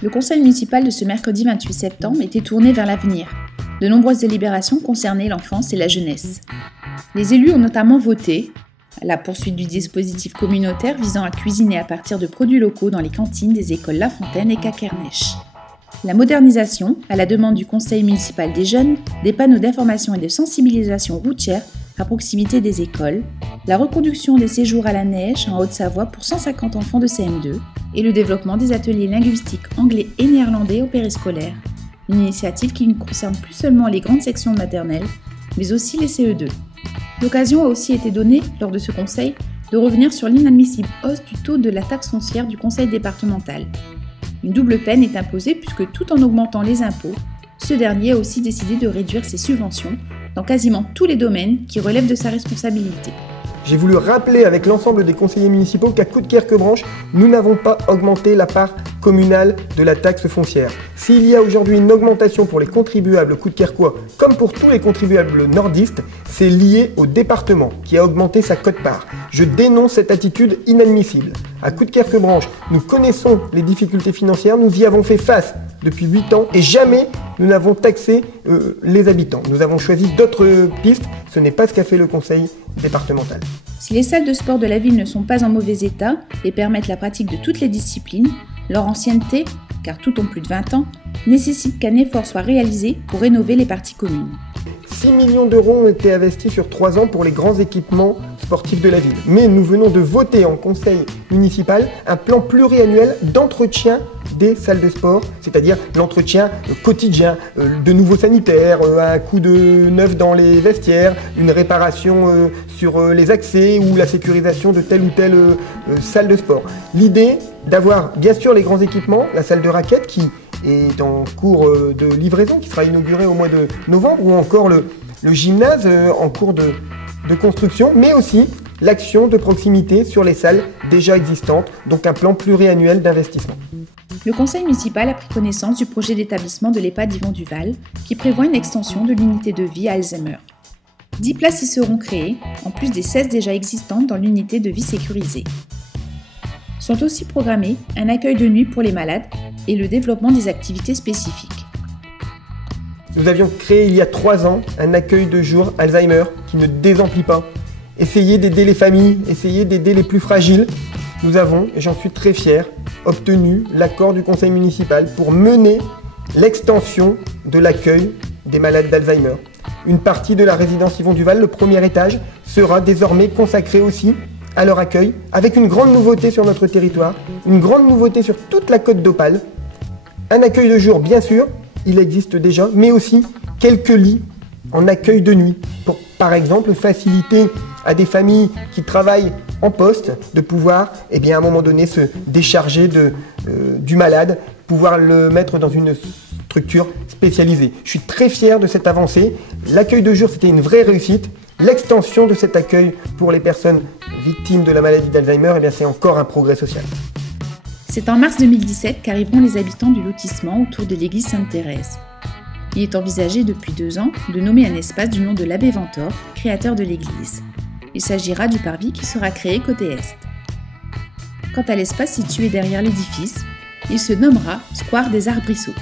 Le conseil municipal de ce mercredi 28 septembre était tourné vers l'avenir. De nombreuses délibérations concernaient l'enfance et la jeunesse. Les élus ont notamment voté la poursuite du dispositif communautaire visant à cuisiner à partir de produits locaux dans les cantines des écoles La Fontaine et Kakernèche. La modernisation, à la demande du conseil municipal des jeunes, des panneaux d'information et de sensibilisation routière à proximité des écoles, la reconduction des séjours à la neige en Haute-Savoie pour 150 enfants de CM2 et le développement des ateliers linguistiques anglais et néerlandais au périscolaire, une initiative qui ne concerne plus seulement les grandes sections maternelles, mais aussi les CE2. L'occasion a aussi été donnée, lors de ce conseil, de revenir sur l'inadmissible hausse du taux de la taxe foncière du conseil départemental. Une double peine est imposée puisque tout en augmentant les impôts, ce dernier a aussi décidé de réduire ses subventions dans quasiment tous les domaines qui relèvent de sa responsabilité. J'ai voulu rappeler avec l'ensemble des conseillers municipaux qu'à Coudekerque-Branche, nous n'avons pas augmenté la part communale de la taxe foncière. S'il y a aujourd'hui une augmentation pour les contribuables coudekerquois, comme pour tous les contribuables nordistes, c'est lié au département qui a augmenté sa quote-part. Je dénonce cette attitude inadmissible. À Coudekerque-Branche, nous connaissons les difficultés financières, nous y avons fait face depuis 8 ans et jamais nous n'avons taxé les habitants. Nous avons choisi d'autres pistes, ce n'est pas ce qu'a fait le conseil départemental. Si les salles de sport de la ville ne sont pas en mauvais état et permettent la pratique de toutes les disciplines, leur ancienneté, car toutes ont plus de 20 ans, nécessite qu'un effort soit réalisé pour rénover les parties communes. 6 millions d'euros ont été investis sur 3 ans pour les grands équipements sportifs de la ville. Mais nous venons de voter en conseil municipal un plan pluriannuel d'entretien des salles de sport, c'est-à-dire l'entretien quotidien, de nouveaux sanitaires, un coup de neuf dans les vestiaires, une réparation sur les accès ou la sécurisation de telle ou telle salle de sport. L'idée d'avoir bien sûr les grands équipements, la salle de raquettes qui est en cours de livraison, qui sera inaugurée au mois de novembre, ou encore le gymnase en cours de construction, mais aussi l'action de proximité sur les salles déjà existantes, donc un plan pluriannuel d'investissement. Le conseil municipal a pris connaissance du projet d'établissement de l'EHPAD Yvon Duval, qui prévoit une extension de l'unité de vie à Alzheimer. 10 places y seront créées, en plus des 16 déjà existantes dans l'unité de vie sécurisée. Sont aussi programmés un accueil de nuit pour les malades et le développement des activités spécifiques. Nous avions créé il y a 3 ans un accueil de jour Alzheimer qui ne désemplit pas. Essayer d'aider les familles, essayer d'aider les plus fragiles. Nous avons, et j'en suis très fier, obtenu l'accord du conseil municipal pour mener l'extension de l'accueil des malades d'Alzheimer. Une partie de la résidence Yvon Duval, le premier étage, sera désormais consacrée aussi à leur accueil, avec une grande nouveauté sur notre territoire, une grande nouveauté sur toute la côte d'Opale. Un accueil de jour, bien sûr, il existe déjà, mais aussi quelques lits en accueil de nuit, pour par exemple faciliter à des familles qui travaillent en poste de pouvoir, à un moment donné, se décharger du malade, pouvoir le mettre dans une structure spécialisée. Je suis très fier de cette avancée. L'accueil de jour, c'était une vraie réussite. L'extension de cet accueil pour les personnes victimes de la maladie d'Alzheimer, c'est encore un progrès social. C'est en mars 2017 qu'arriveront les habitants du lotissement autour de l'église Sainte-Thérèse. Il est envisagé depuis 2 ans de nommer un espace du nom de l'abbé Ventor, créateur de l'église. Il s'agira du parvis qui sera créé côté est. Quant à l'espace situé derrière l'édifice, il se nommera Square des Arbrisseaux.